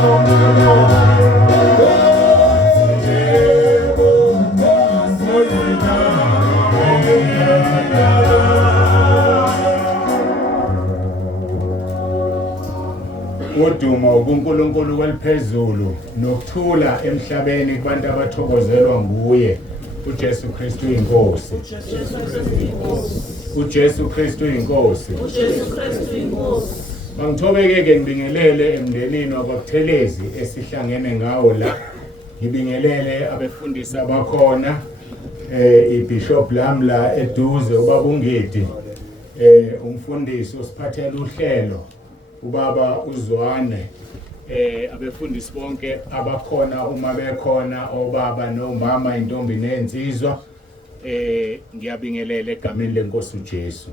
Udumo kuNkulunkulu weliphezulu nokuthula emhlabeni kubantu abathokozelwa nguye uJesu Kristu inkosi. uJesu Kristu inkosi. Mangithobeke ngibingelele emndenini wakwaButhelezi esihlangene ngawo la. Ngibingelele abefundisi abakhona iBishop Lamla eduze ubaba uNgidi umfundisi osiphathela uhlelo ubaba uZwane abefundisi bonke abakhona uma bekhona obaba nomama intombi nensizwa ngiyabingelela egameni lenkosi uJesu.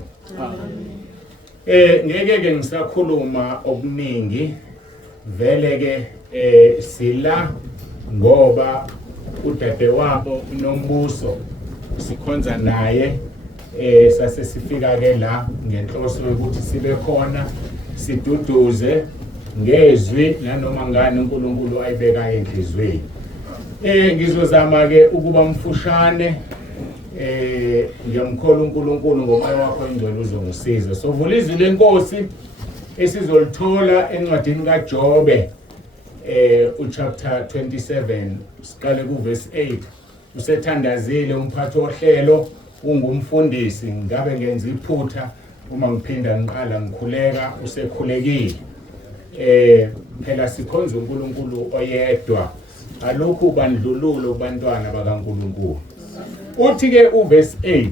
Ngeke ngisakhuluma okuningi vele ke sila ngoba udadewabo uNombuso sikhonza naye sase sifika ke la ngenhloso yokuthi sibe khona siduduze ngezwi nanoma ngani uNkulunkulu ayibeka enhlizweni. Ngizozama ke ukuba mfushane ngiyamkhola uNkulunkulu ngomoya wakho ingcwele uzongisiza. Sovula izwi lenkosi esizolithola encwadini kaJobe uchapter 27 siqale kuverse 8. Usethandazile umphathi ohlelo ungumfundisi ngabe ngenza iphutha uma ngiphinda ngiqala ngikhuleka usekhulekile. Phela sikhonza uNkulunkulu oyedwa alokhu bandlululo kubantwana bakaNkulunkulu. Uthi ke uverse 8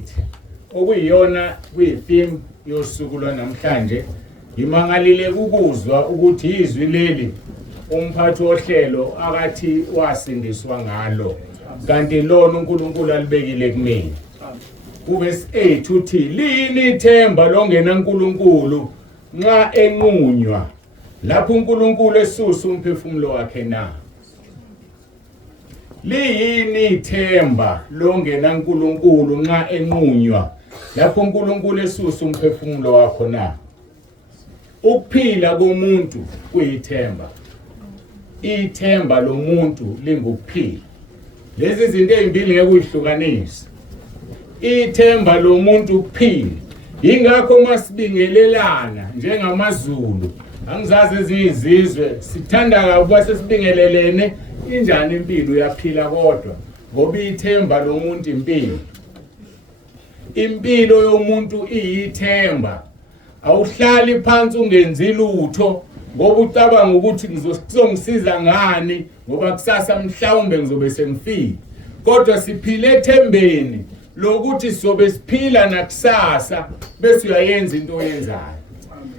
okuyiyona kuyitheme yosuku lwanamhlanje imangalile ukuzwa ukuthi izwi leli umphathi ohlelo akathi wasindiswa ngalo kanti lona uNkulunkulu alibekile kumina. Uverse 8 uthi lini ithemba longena uNkulunkulu nxa enqunywa lapho uNkulunkulu esusa umphefumulo wakhe na. Liyini ithemba longena uNkulunkulu nxa enqunywa lapho uNkulunkulu esusa umphefumulo wakho na. Ukuphila komuntu kuyithemba. Ithemba lomuntu lingukuphila. Lezi zinto ezimbili ngeke uyihlukanise. Ithemba lomuntu ukuphila. Ingakho masibingelelana njengamaZulu angizazi ezizizwe sithanda kabi sesibingelelene injani impilo uyaphila kodwa ngoba ithemba lomuntu impilo. Impilo yomuntu iyithemba. Awuhlali phansi ungenzi lutho ngoba ucabanga ukuthi ngizongisiza ngani ngoba kusasa mhlawumbe ngizobe sengifile. Kodwa siphile ethembeni lokuthi sobe siphila nakusasa bese uyayenza into oyenzayo.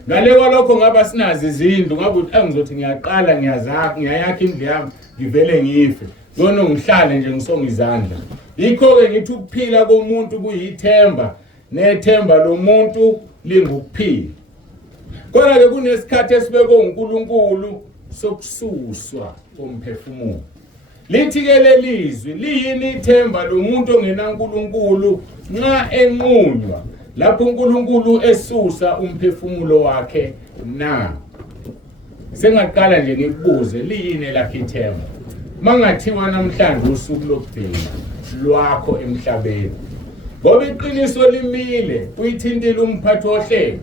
Ngale kwalokho ngaba sinazi izindlu ngabe uthi angizothi ngiyaqala ngiyayakha indlu yami ngivele ngife. Ngone ngihlale nje ngisonga izandla. Yikho ke ngithi ukuphila komuntu kuyithemba nethemba lomuntu lingukuphila. Kodwa ke kunesikhathi esibekwe uNkulunkulu sokususwa komphefumulo. Lithi ke lelizwi liyini ithemba lomuntu ongena uNkulunkulu nxa enqunywa lapho uNkulunkulu esusa umphefumulo wakhe na. Sengaqala nje ngikubuze liyini lakhe ithemba. Mangathiwa namhlanje usuku lokugcina lwakho emhlabeni. Ngoba iqiniso limile uyithintile umphathi ohlelo.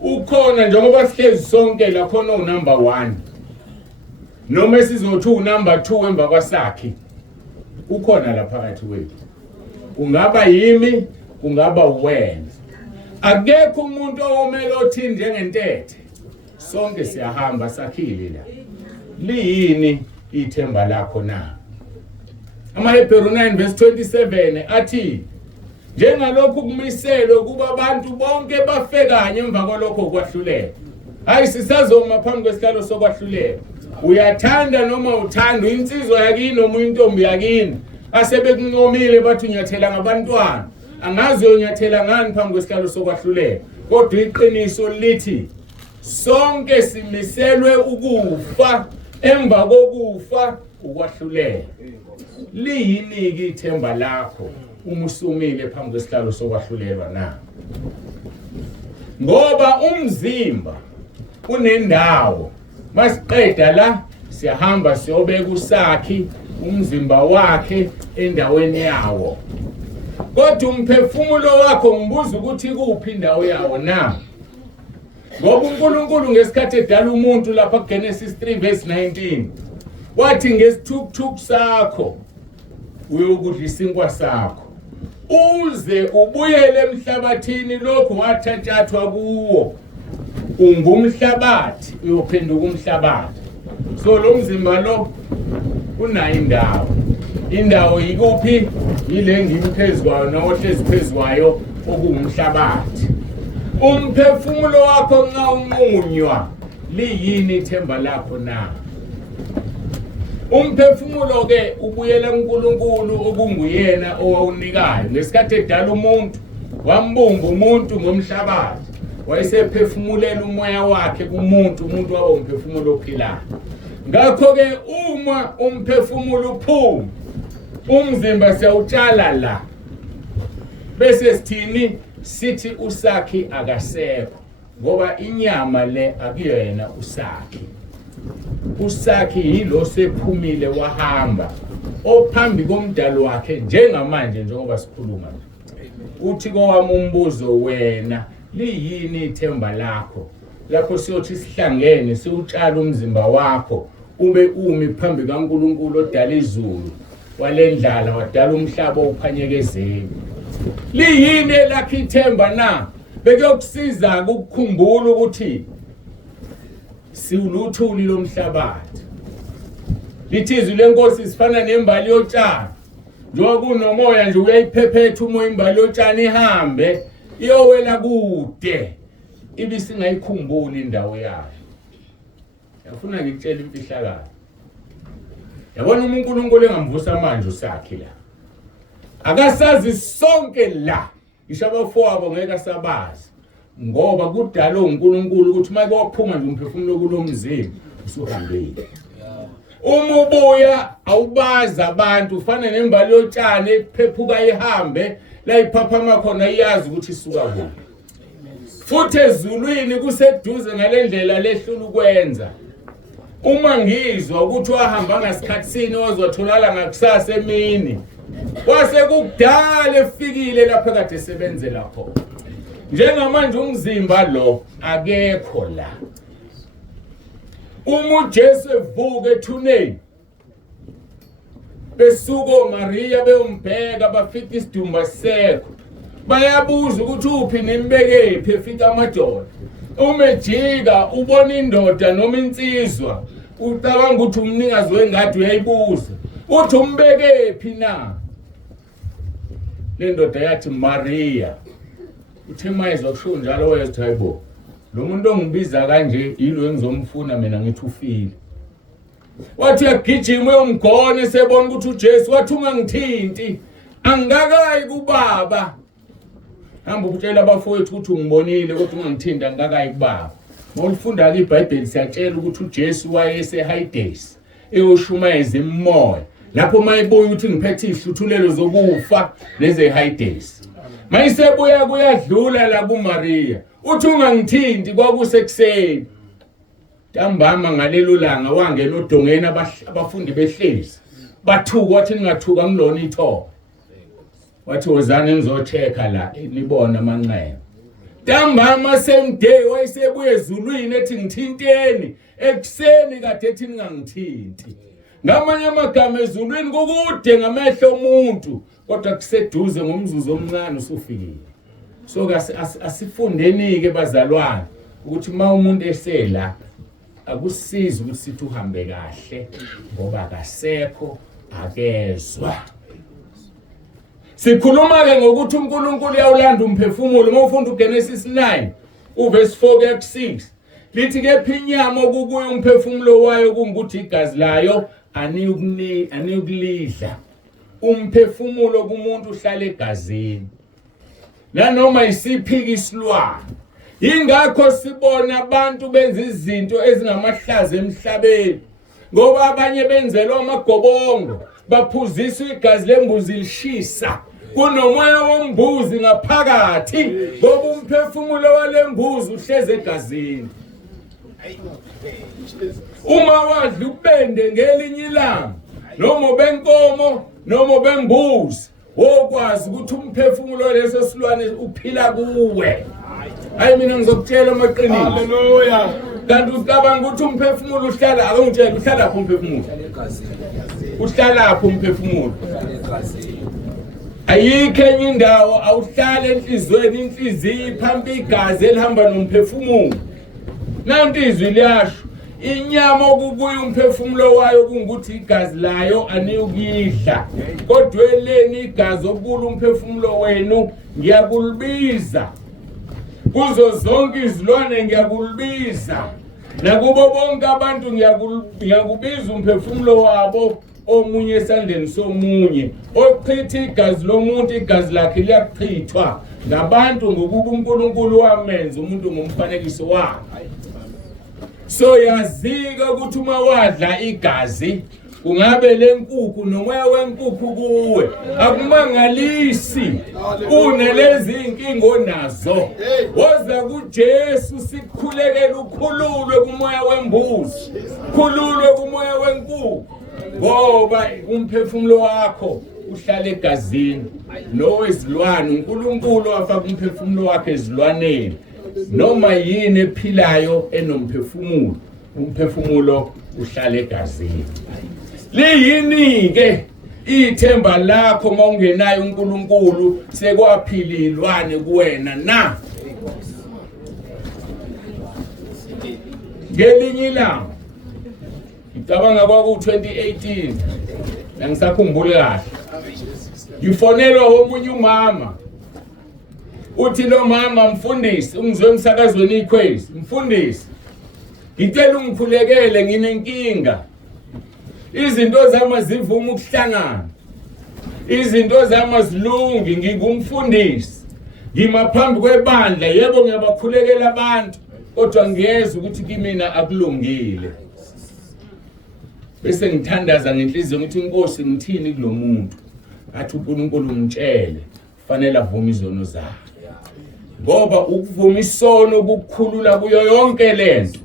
Ukhona njengoba sihlezi sonke la khona unumber 1. Noma sizothi unumber 2 emva kwasakhe. Ukhona la phakathi wethu. Ungaba yimi, kungaba wena. Akekho umuntu omele othini njengentethe. Sonke siyahamba sakhile la. Liyini ithemba lakho na? AmaHebheru 9 verse 27 athi njengalokhu kumiselo kuba abantu bonke bafe kanye emva kwalokho kwahlulela. Hayi sisazoma phambi kwesihlalo sokwahlulela. Uyathanda noma uthanda insizwa yakini noma intombi yakini asebekunqomile bathi unyathela ngabantwana. Angazi unyathela ngani phambi kwesihlalo sokwahlulela. Kodwa iqiniso lithi sonke simiselwe ukufa emva kokufa ukwahlulela. Liyini ke ithemba lakho uma usumile phambi kwesihlalo sokwahlulelwa na? Ngoba umzimba unendawo Masiqeda la siyahamba siyobeka usakhi umzimba wakhe endaweni yawo. Kodwa umphefumulo wakho ngibuza ukuthi kuphi indawo yawo na? Ngoba uNkulunkulu ngesikhathi edala umuntu lapha kuGenesis 3 verse 19 wathi ngesithukuthuku sakho uyokudla isinkwa sakho uze ubuyele emhlabathini lokho wathathathwa kuwo ungumhlabathi uyophenduka umhlabathi. So lo mzimba lo unayo indawo yikuphi? Yile ngimphezwayo nohlezi phezwayo okungumhlabathi. Umphefumulo wakho nxa unqunywa liyini ithemba lakho na? Umphefumulo ke ubuyela kuNkulunkulu okunguyena owawunikayo. Ngesikhathi edala umuntu wambumba umuntu ngomhlabathi wayesephefumulela umoya wakhe kumuntu, umuntu waba umphefumulo ophilayo. Ngakho ke uma umphefumulo uphuma umzimba siyawutshala la bese sithini? Sithi usakhi akasekho ngoba inyama le akuyena usakhi. Usakhi yilo sephumile wahamba ophambi komdalo wakhe njengamanje njengoba sikhuluma. Uthi kowami umbuzo wena liyini ithemba lakho? Lapho siyothi sihlangene siutshala umzimba wakho ube umi phambi kaNkulunkulu odala izulu walendlala wadala umhlaba ophanyekezeni. Liyini lakho ithemba na? Bekuyokusiza ukukhumbula ukuthi siwuluthuli lomhlabathi. Lithi izwi lenkosi sifana nembali yotshani. Njengoba kunomoya nje uyayiphephetha umoya imbali yotshani ihambe iyowela kude ibisingayikhumbuli indawo yayo. Yafuna ngitshela imfihlakalo. Yabona uNkulunkulu engamvusa manje usakhi la. Akasazi sonke la. Isho abafowabo ngeke asabazi. Ngoba kudala uNkulunkulu ukuthi make waphuma nje umphefumulo kulomzimba usuhambile. Uma ubuya awubazi abantu ufana nembali yotshani ephephuka ihambe la iphaphama khona iyazi ukuthi isuka kuphi. Futhi ezulwini kuseduze ngalendlela lehlula ukwenza. Uma ngizwa ukuthi wahamba ngasikhathi sini wazotholala ngakusasa emini wase kukudala efikile lapha kade esebenzela khona. Njengamanje umzimba lo akekho la. Uma uJesu evuka ethuneni besuko Maria beyombheka bafika isidumba sekho bayabuza ukuthi uphi nembekephi efika amadoda. Uma ejika ubona indoda noma insizwa ucabanga ukuthi umnikazi wengadi uyayibuza uthi umbekephi na? Le ndoda yathi Maria. Uthe mayizwa kusho njalo wezithi hayibo lo muntu ongibiza kanje yilo engizomfuna mina ngithi ufile. Wathi yagijima uyomgona sebona ukuthi uJesu wathi ungangithinti angikakayi kubaba. Hamba ukutshela abafowethu ukuthi ungibonile kodwa ungangithinti angikakayi kubaba. Mawulifunda ke iBhayibheli siyatshela ukuthi uJesu wayese Hades eyoshumayeza imimoya. Lapho mayibuya ukuthi ngiphethe ihluthulelo zokufa leze Hades. Mayisebuya kuyadlula la kuMaria. Uthi ungangithinti kwakusekuseni. Ntambama ngalelo langa wangena odongeni abafundi behlezi. Bathuka wathi ningathuka ngilona ithoba. Wathi wozani nizocheka la nibona amanxeba. Ntambama same day wayesebuya ezulwini ethi ngithinteni ekuseni kade ethi ningangithinti. Ngamanye amagama ezulwini kukude ngamehlo omuntu kodwa kuseduze ngomzuzu omncane usufikile. So asifundeni ke bazalwane ukuthi uma umuntu esela akusizi ukuthi sithi uhambe kahle ngoba akasekho akezwa. Sikhuluma ke ngokuthi uNkulunkulu uyawulanda umphefumulo. Uma ufunda uGenesis 9 uverse 4 kuya 6 lithi ke phinyama okukuyo umphefumulo wayo kungukuthi igazi layo aniyukulidla. Umphefumulo kumuntu uhlala egazini. Nanoma isiphiki isilwane. Ingakho sibona abantu benza izinto ezingamahlazo emhlabeni. Ngoba abanye benzelwa amagobongo, baphuziswa igazi lembuzi lishisa. Kunomoya wombuzi ngaphakathi, ngoba umphefumulo walembuzi uhleze egazini. Uma wadla ubende ngelinye ilanga noma benkomo noma bembuzi wokwazi ukuthi umphefumulo leso silwane uphila kuwe. Hayi mina ngizokutshela amaqiniso. Haleluya. Kanti ucabanga ukuthi umphefumulo uhlala akungitshela uhlala lapho umphefumulo. Uhlala lapho umphefumulo. Ayikho enye indawo awuhlala enhlizweni inhliziyo iphampa igazi elihamba nomphefumulo. Nanti izwi liyasho inyama okubuya umphefumulo wayo kungukuthi igazi layo aniyukuyidla kodwa eleni igazi okubula umphefumulo wenu ngiyakulibiza kuzo zonke izilwane ngiyakulibiza nakubo bonke abantu ngiyakubiza umphefumulo wabo omunye esandleni somunye ochitha igazi lomuntu igazi lakhe liyachithwa ngabantu ngokuba uNkulunkulu wamenza umuntu ngomfanekiso wakhe. So yazika ukuthi uma wadla igazi kungabe lenkukhu nomoya wenkukhu kuwe akumangalisi unelezi inkingo onazo woza kuJesu sikukhulekele ukhululwe kumoya wembuzi khululwe kumoya wenkukhu ngoba umphefumulo wakho uhlala egazini nowezilwane uNkulunkulu wafaka umphefumulo wakhe ezilwaneni noma yini ephilayo enomphefumulo umphefumulo uhlala egazini. Liyini ke ithemba lakho mawungenayo uNkulunkulu sekwaphililwane kuwena na ngelinye ilanga ngicabanga kwaku-2018 nangisakhumbule kahle ngifonelwa omunye umama uthi lo mama mfundisi ungizwe emsakazweni iKwezi mfundisi ngicela ungikhulekele nginenkinga izinto zami zivuma ukuhlangana izinto zami zilungi ngingumfundisi ngimaphambi kwebandla yebo ngiyabakhulekela abantu kodwa ngiyeza ukuthi kimina akulungile bese ngithandaza ngenhliziyo ngithi inkosi ngithini kulomuntu athi uNkulunkulu ngitshele fanele avume izono zakhe ngoba ukuvuma isono ukukhulula kuyo yonke lento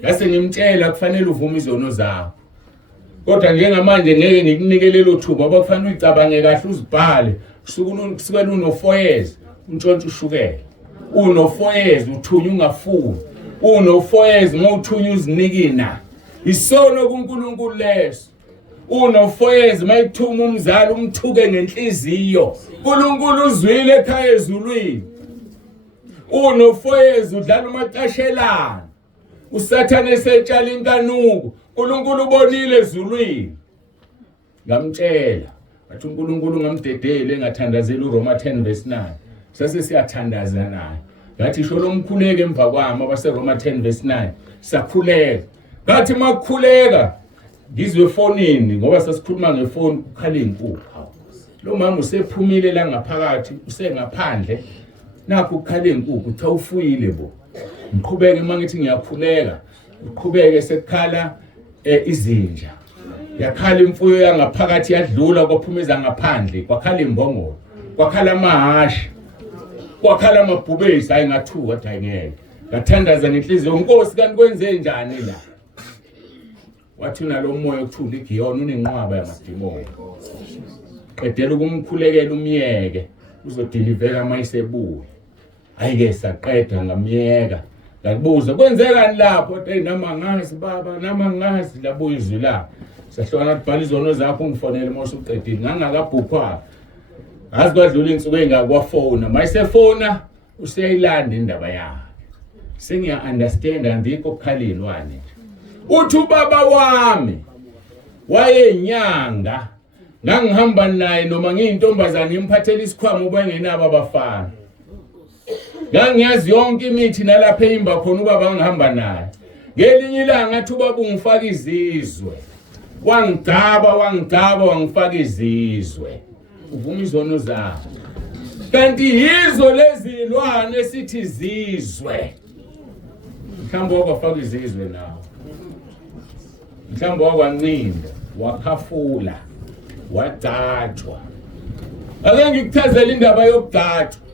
ngase ngimtshela kufanele uvume izono zakho kodwa njengamanje ngeke ngikunikele lo thuba abakufanele uyicabange kahle uzibhale kusukela unofoyeza untshontshe ushukela unofoyeza uthunya ungafuni unofoyeza ngothunya uzinikina isono kuNkulunkulu leso unofoyeza mayithuma umzali umthuke ngenhliziyo uNkulunkulu uzwile ekhaya ezulwini unofoyeza udlala umatashelana usathane esetshala inkanuko uNkulunkulu ubonile ezulwini ngamtshela wathi uNkulunkulu ngamdedele engathandazeli uRoma 10:9 sase siyathandaza naye ngathi isho lomkhuleke emva kwami abaseRoma 10:9 sakhuleka ngathi makukhuleka ngizwe efonini ngoba sasikhuluma ngefoni kukhala inkukhu lo mama usephumile la ngaphakathi usengaphandle nakho ukukhala inkukhu utha ufuyile bo ngiqhubeke mangithi ngiyakhuleka uqhubeke sekukhala izinja yakhala imfuyo yangaphakathi yadlula kwaphumeza ngaphandle kwakhala imbongolo kwakhala amahashi kwakhala amabhubesi hayi ngathuka wathi ayingeke ngathandaza ngenhliziyo Nkosi kanti kwenze njani la wathi unalomoya okuthula igiyona unenqwaba yamadimoni qedela ukumkhulekela umyeke uzodilivela mayisebuya ayike saqeda ngamyeka ngakubuza kwenzekani lapho nama ngazi baba nama ngazi labuya izwi la sahlona kubhala izono zakho ungifonele mase uqedile ngangakabhukhwa ngazi kwadlula insuku engakwafona mayisefona useyilanda indaba yakhe sengiya understand andikho kukhalelwane uthi ubaba wami wayenyanga ngangihamba naye noma ngiyintombazane imphathela isikhwama ubengenabo abafana ngangiyazi yonke imithi nalapha eyimba khona ubaba ngihamba naye ngelinye ilanga ngathi ubaba ungifaka izizwe wangigcaba wangifaka izizwe uvuma izono zakho kanti yizo lezilwane esithi zizwe mhlawumbe wabafaka izizwe nawo mhlawumbe wakwancinda wakhafula wagcatshwa ake ngikuchazela indaba yokugcatshwa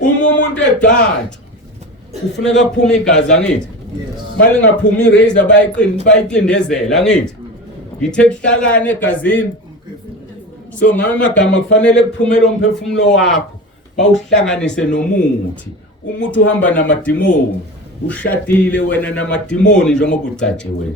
uma umuntu egcatshwa kufuneka kuphume igazi angithi Manje ngaphuma irazor bayiqindezela ngithi. Ngithe kuhlalane egazini. So ngamagama kufanele kuphumele umphefumulo wakho bawuhlanganise nomuthi. Umuthi uhamba namadimoni. Ushadile wena namadimoni njengoba ucatshiwe.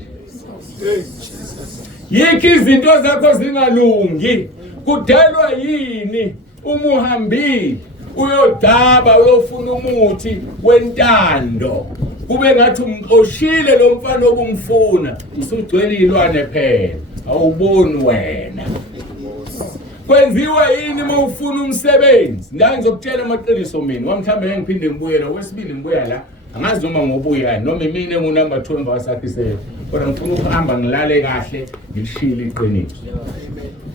Yikho izinto zakho zingalungi. Kudelwa yini uma uhambile uyodaba uyofuna umuthi wentando. Kube ngathi umxoshile lo mfana obumfuna. Usugcwele ilwane phela. Awuboni wena. Kwenziwa yini uma ufuna umsebenzi? Ngizokutshela amaqiniso mina. Wamhlambe ngiphinde ngibuyela wesibili ngibuya la. Angazi noma ngobuya noma imini engunamba 2 emva kwasakhisela. Kodwa ngifuna ukuhamba ngilale kahle ngishile iqiniso.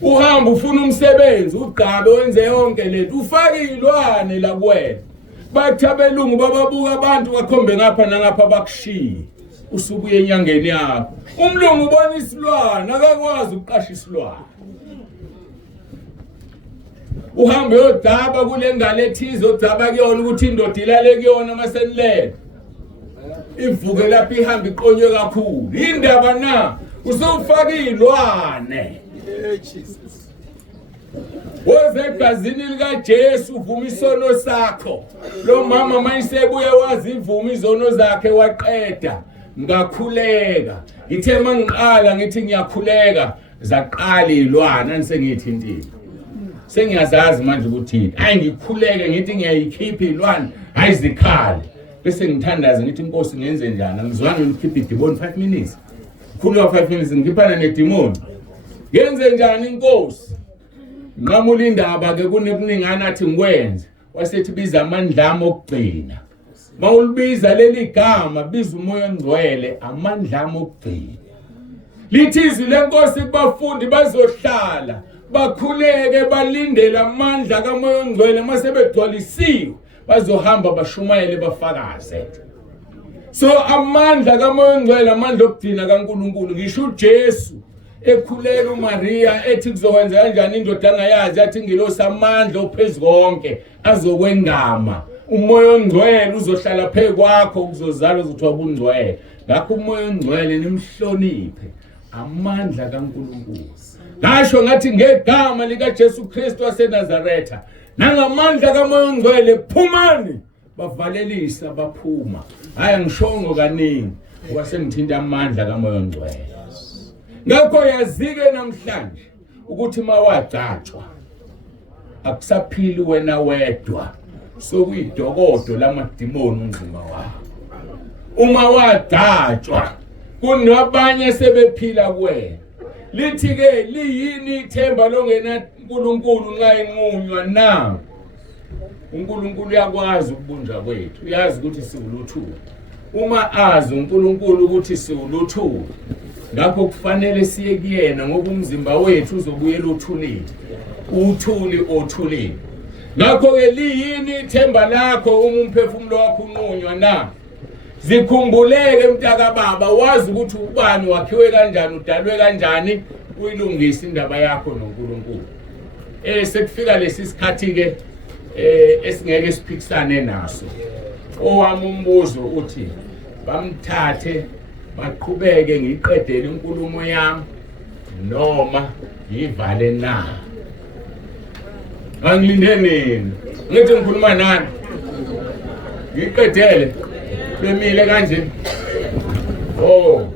Uhamba ufuna umsebenzi, ugqabe wenze yonke lento, ufake ilwane la kuwena. Bathi abelungu bababuka abantu bakhombe ngapha nangapha bakushiye. Usubuye enyangeni yakho. Umlungu ubona isilwane akakwazi ukuqasha isilwane. Uhambe yodaba kule ngane ethize odaba kuyona ukuthi indoda ilale kuyona masenilele. Ivuke lapha ihamba iqonywe kakhulu. Indaba na usufaka ilwane. Jesus. Woze egazini lika Jesu uvuma isono sakho. Lo mama mayisebuye wazi ivuma izono zakhe waqeda. Ngakhuleka. Ngithe mangiqala ngithi ngiyakhuleka zaqala ilwana nisengithi intini. Sengiyazazi manje ukuthi hayi ngikhuleke ngithi ngiyayikhipha ilwane ayizikhali. Bese ngithandaza ngithi inkosi ngenze njani? Ngizwana ngikhipha idemon 5 minutes. Khulwa 5 minutes ngiphana nedemon. Yenze njani inkosi? Ngamula indaba ke kunekuningana athi ngikwenze. Wasethi biza amandla ami okugcina. Mawulibiza leli gama biza umoya ongcwele amandla ami okugcina. Lithi izwi lenkosi kubafundi bazohlala bakhuleke balindele amandla kamoya ongcwele mase begcwalisiwe bazohamba bashumayele bafakaze. So amandla kamoya ongcwele amandla okugcina kaNkulunkulu ngisho uJesu ekhulela uMaria ethi kuzokwenza kanjani indoda angayazi athi ngilosi amandla ophezulu konke azokwengama umoya ongcwele uzohlala phe kwakho ukuzozalwa uzothiwa ubungcwele ngakho umoya ongcwele nimhloniphe amandla kaNkulunkulu ngasho ngathi ngegama lika Jesu Kristu waseNazaretha nangamandla kamoya ongcwele phumani bavalelisa baphuma haya ngishongo kaningi wasengithinta amandla kamoya ongcwele. Ngakho yazike namhlanje ukuthi mawagcatshwa akusaphili wena wedwa sokuyidokodo lamadimoni unzima wakho. Uma wagcatshwa kunabanye sebephila kuwena. Lithi ke liyini ithemba longena uNkulunkulu nxa enqunywa na? uNkulunkulu uyakwazi ukubunja kwethu, uyazi ukuthi siwuluthuli. Uma azi uNkulunkulu ukuthi siwuluthuli ngakho kufanele siye kuyena ngoba umzimba wethu uzobuyela uthulile. Uthuli othulile. Ngakho ke liyini ithemba lakho uma umphefumulo wakho unqunywa na? Zikhumbuleke mntaka baba wazi ukuthi ubani wakhiwe kanjani udalwe kanjani uyilungisa indaba yakho noNkulunkulu. Sekufika lesi sikhathi ke esingeke siphikisane naso. Owami umbuzo uthi bamthathe baqhubeke ngiqedele inkulumo yami noma ngivale na? Angilinde nini? Ngithi ngikhuluma nani? Ngiqedele bemile kanje. Oh.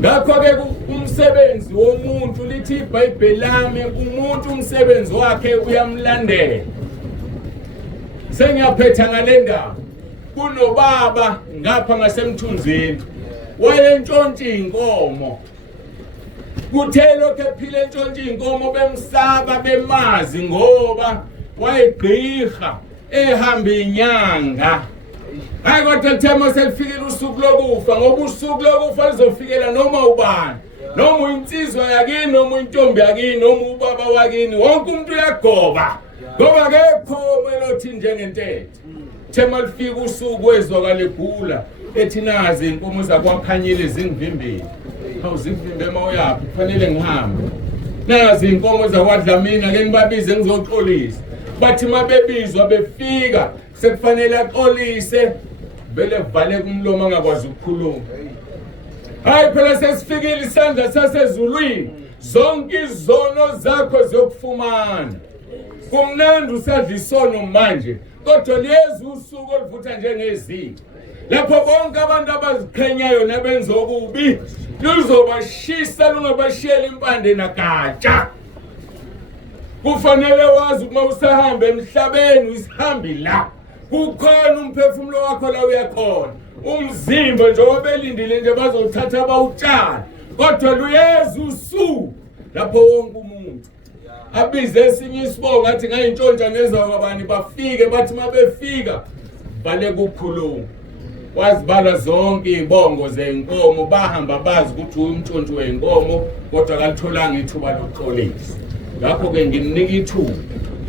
Ngakho ke umsebenzi womuntu lithi iBhayibheli lami umuntu umsebenzi wakhe uyamlandela. Sengiyaphetha ngale ndaba. Kunobaba ngapha ngasemthunzini. Wayentshontsha inkomo. Kuthe lokho ephile entshontsha inkomo bemsaba bemazi ngoba wayegqiha ehamba inyanga. Hayi kodwa lithema selifikile usuku lokufa ngoba usuku lokufa lizofikela noma ubani. Noma uyinsizwa yakini noma uyintombi yakini noma ubaba wakini wonke umuntu uyagoba. Ngoba kekho melothi njengentethe. Thema lifika usuku ezwakala egula ethi nazi inkomo zakwakhanyile zingivimbile. Awuzivimbe mawuyaphi kufanele ngihambe. Nazi inkomo zakwaDlamini ake nibabize ngizoxolisa. Bathi mabebizwa befika sekufanele axolise vele vale kumlomo angakwazi ukukhuluma. Hayi phela sesifikile isandla sasezulwini, zonke izono zakho ziyokufumana. Kumnandi usadla isono manje, kodwa liyeza usuku oluvutha njengeziko, lapho bonke abantu abaziqhenyayo nabenza okubi luzobashisa lungabashiyela impande nagatsha. Kufanele wazi uma usahamba emhlabeni usihambi la, kukhona umphefumulo wakho la uyakhona, umzimba nje obelindile nje bazothatha bawutshala, kodwa luyeza usuku lapho wonke umuntu abize esinye isibongo ngathi ngayintshontsha nezabani bafike bathi mabefika vale kukhuluma. Wazibala zonke izibongo zenkomo, bahamba bazi ukuthi umntshontsho wenkomo, kodwa akalitholanga ithuba lokuxolisa. Ngakho ke nginika ithuba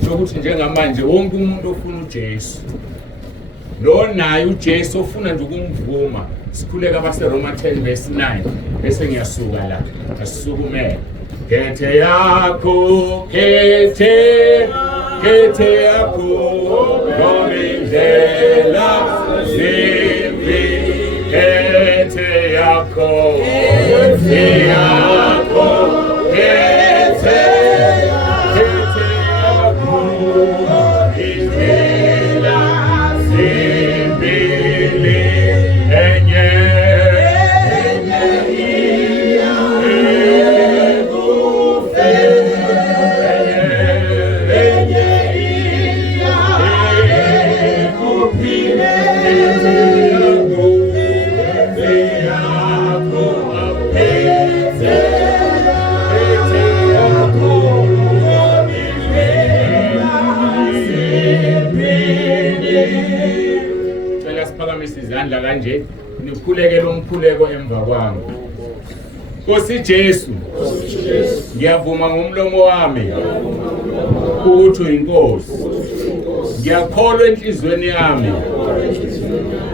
lokuthi njengamanje wonke umuntu ofuna uJesu, lo naye uJesu ofuna nje ukumvuma, sikhuleka abaseRoma 10:9 bese ngiyasuka la, asisukumele. Khethe yakho, khethe yakho, ngomindlela zimbi. Khethe yakho, khethe yakho, khethe yakho, ngomindlela zimbi. Enye izandla kanje nikhulekele umkhuleko emva kwami. Nkosi Jesu, ngiyavuma ngomlomo wami ukuthi uyinkosi. Ngiyakholwa enhlizweni yami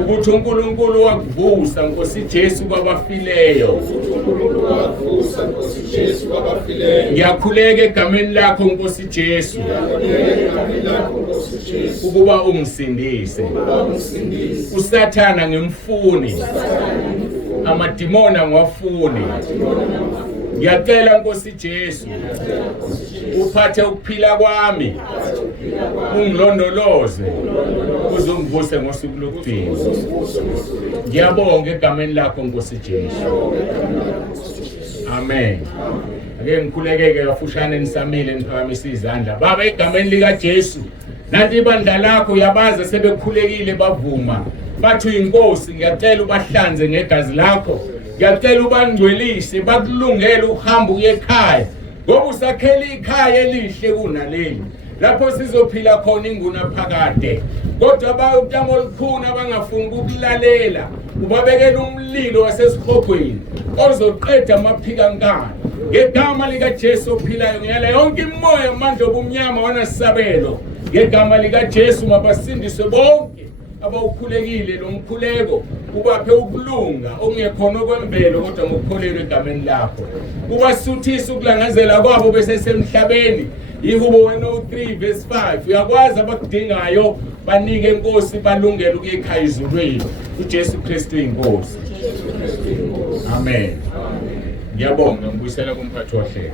ukuthi uNkulunkulu wakuvusa Nkosi Jesu kwabafileyo. Ngiyakhuleka egameni lakho Nkosi Jesu ukuba ungisindise. Usathana ngimfuni, amadimona ngiwafuni. Ngiyacela Nkosi Jesu uphathe ukuphila kwami, ungilondoloze uzongivuse ngosuku lokugcina. Ngiyabonga egameni lakho Nkosi Jesu. Amen. Ake ngikhulekeke kafushane nisamile niphakamise izandla. Baba, egameni lika Jesu, nanti ibandla lakho uyabaza sebekhulekile bavuma bathi uyinkosi. Ngiyacela ubahlanze ngegazi lakho, ngiyacela ubangcwelise bakulungele uhamba uye ekhaya, ngoba usakhela ikhaya elihle kunaleli lapho sizophila khona ingunaphakade. Kodwa abawutamo olukhulu abangafuni ukulalela, ubabekela umlilo wasesihogweni ozoqeda amaphikankani. Ngegama lika Jesu ophilayo ngiyala yonke imoya amandla obumnyama wanasabelo. Ngegama lika Jesu mabasindiswe bonke abawukhulekile lo mkhuleko, ubaphe ukulunga okungekhona kwemvelo kodwa ngokukholelwa egameni lakho. Ubasuthise ukulangazela kwabo besesemhlabeni. Ihubo 103:5 uyakwazi abakudingayo banike Nkosi balungele ukuya ekhaya ezulwini. uJesu Kristu inkosi. Amen. Ngiyabonga ngibuyisela kumphathi wahlelo.